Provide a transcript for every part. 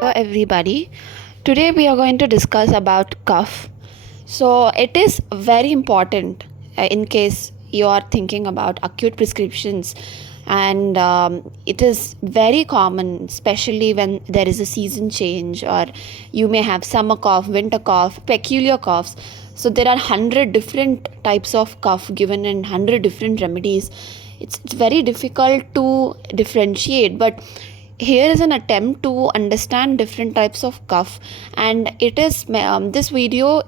Hello everybody. Today we are going to discuss about cough. So it is very important in case you are thinking about acute prescriptions, and it is very common, especially when there is a season change, or you may have summer cough, winter cough, peculiar coughs. So there are 100 different types of cough given in 100 different remedies. It's very difficult to differentiate, but here is an attempt to understand different types of cough, and it is this video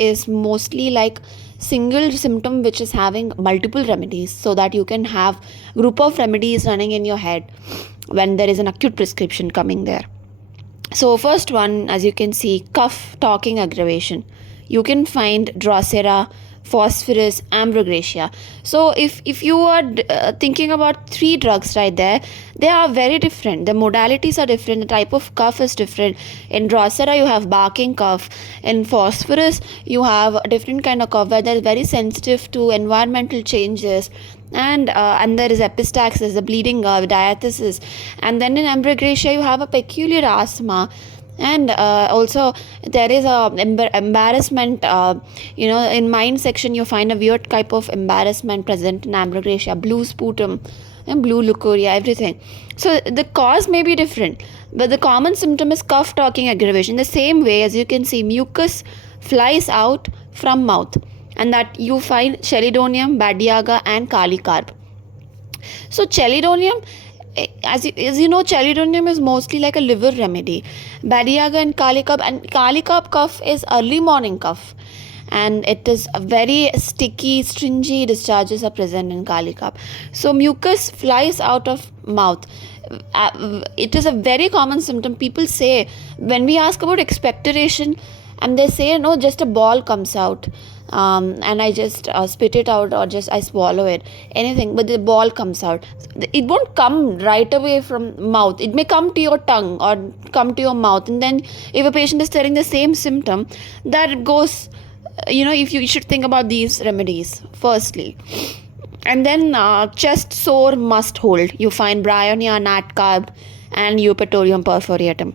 is mostly like single symptom which is having multiple remedies, so that you can have group of remedies running in your head when there is an acute prescription coming there. So first one, as you can see, cough talking aggravation. You can find Drosera, phosphorus, ambrogracia. So if you are thinking about three drugs right there, they are very different. The modalities are different. The type of cough is different. In Drosera, you have barking cough. In phosphorus, you have a different kind of cough where they're very sensitive to environmental changes, and there is epistaxis, the bleeding, diathesis, and then in ambrogracia you have a peculiar asthma, and also there is a embarrassment. In mind section you find a weird type of embarrassment present in ambrogracia, blue sputum and blue leukorrhea, everything. So the cause may be different, but the common symptom is cough talking aggravation. The same way, as you can see, mucus flies out from mouth, and that you find chelidonium, badiaga, and kali carb. So chelidonium, as you know, chelidonium is mostly like a liver remedy. Badiaga and kali carb cough is early morning cough, and it is a very sticky, stringy discharges are present in kali carb. So mucus flies out of mouth. It is a very common symptom. People say, when we ask about expectoration, and they say no, just a ball comes out, and I just spit it out, or just I swallow it, anything, but the ball comes out. It won't come right away from mouth. It may come to your tongue or come to your mouth, and then if a patient is telling the same symptom, that goes, if you should think about these remedies firstly. And then chest sore must hold. You find bryonia, nat carb, and eupatorium perforatum.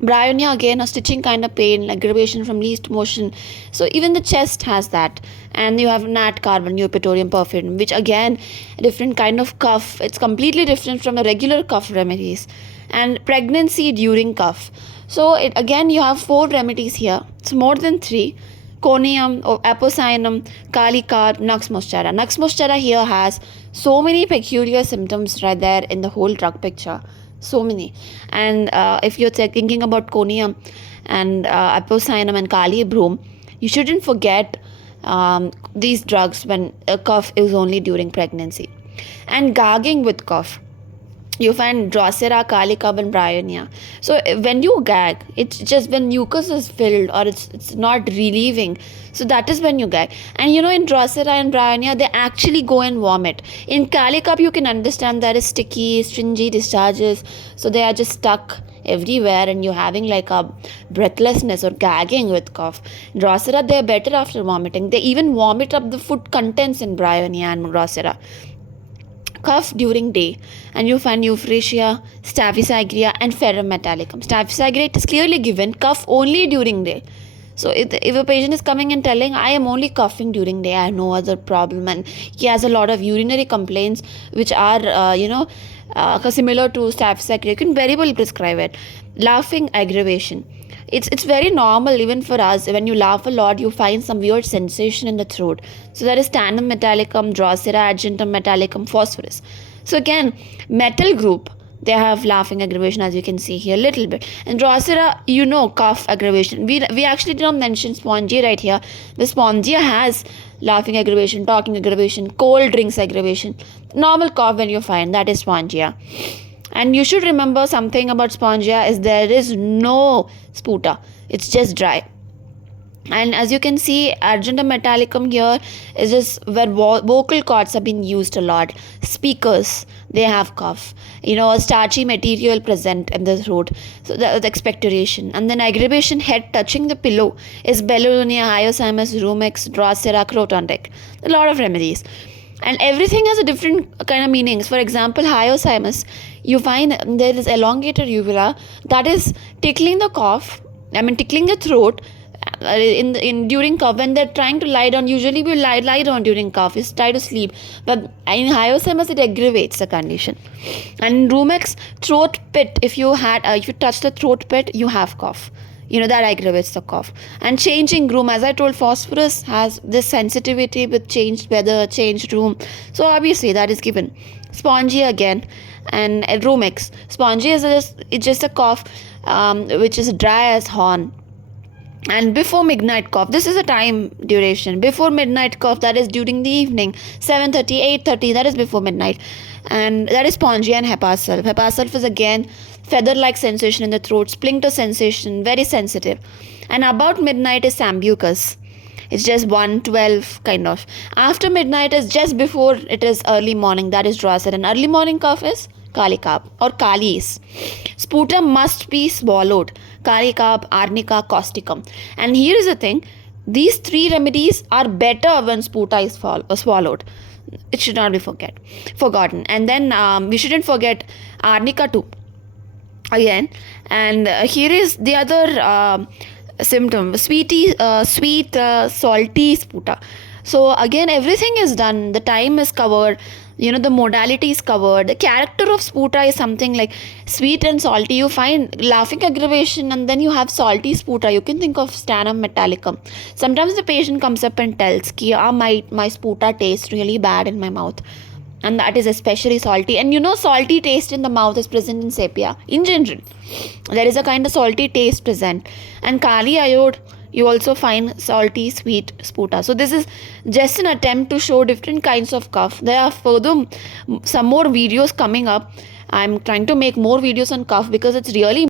Bryonia, again, a stitching kind of pain, aggravation from least motion. So even the chest has that. And you have nat carbon, eupatorium perforatum, which again, a different kind of cough. It's completely different from the regular cough remedies. And pregnancy during cough. So again, you have 4 remedies here. It's more than 3. Conium, or apocyinum, kali carb, nux moscera. Nux moscera here has so many peculiar symptoms right there in the whole drug picture. So many. And if you're thinking about conium and apocyinum and kali broom, you shouldn't forget these drugs when a cough is only during pregnancy. And gagging with cough, you find Drosera, kali carb, and bryonia. So when you gag, it's just when mucus is filled or it's not relieving. So that is when you gag. And in Drosera and bryonia, they actually go and vomit. In kali carb, you can understand there is sticky, stringy discharges. So they are just stuck everywhere, and you're having like a breathlessness or gagging with cough. Drosera, they're better after vomiting. They even vomit up the food contents in bryonia and Drosera. Cough during day, and you find euphrasia, staphysagria, and ferrum metallicum. Staphysagria, it is clearly given cough only during day. So if a patient is coming and telling, I am only coughing during day, I have no other problem, and he has a lot of urinary complaints which are similar to staphysagria, you can very well prescribe it. Laughing aggravation, it's very normal even for us. When you laugh a lot, you find some weird sensation in the throat. So there is tandem metallicum, Drosera, adjunctum metallicum, phosphorus. So again, metal group, they have laughing aggravation, as you can see here, little bit. And Drosera, cough aggravation. We actually did not mention spongia right here. The spongia has laughing aggravation, talking aggravation, cold drinks aggravation. Normal cough when you find, that is spongia. And you should remember something about spongia is there is no sputa. It's just dry. And as you can see, adjunctum metallicum here is just where vocal cords have been used a lot. Speakers, they have cough. A starchy material present in the throat. So the expectoration. And then aggravation, head touching the pillow, is belarionia, hyoscyamus, rumex, Drosera, croton deck. A lot of remedies. And everything has a different kind of meanings. For example, hyoscyamus, you find there is elongated uvula that is tickling the cough, tickling the throat in during cough. When they're trying to lie down, usually we lie down during cough, is try to sleep, but in hyoscyamus it aggravates the condition. And rumex, throat pit, if you touch the throat pit, you have cough, that aggravates the cough. And changing room, as I told, phosphorus has this sensitivity with changed weather, changed room, so obviously that is given. Spongy again, and rumex, spongy is it's just a cough which is dry as horn. And before midnight cough, this is a time duration. Before midnight cough, that is during the evening, 7:30, 8:30, that is before midnight. And that is spongy. And hepar is again feather like sensation in the throat, splinter sensation, very sensitive. And about midnight is sambucus, it's just 1:12 kind of. After midnight is just before it is early morning, that is drosera. And early morning cough is kalikap or kalis. Sputum must be swallowed. Kalikap, arnica, causticum. And here is the thing, these three remedies are better when sputa is swallowed. It should not be forgotten. And then we shouldn't forget arnica too again. And here is the other symptom, sweet salty sputa. So again, everything is done, the time is covered, the modality is covered. The character of sputa is something like sweet and salty. You find laughing aggravation, and then you have salty sputa. You can think of sternum metallicum. Sometimes the patient comes up and tells ki my sputa tastes really bad in my mouth, and that is especially salty. And salty taste in the mouth is present in sepia in general. There is a kind of salty taste present. And kali iode, you also find salty sweet sputa. So this is just an attempt to show different kinds of cough. There are further some more videos coming up. I'm trying to make more videos on cough because it's really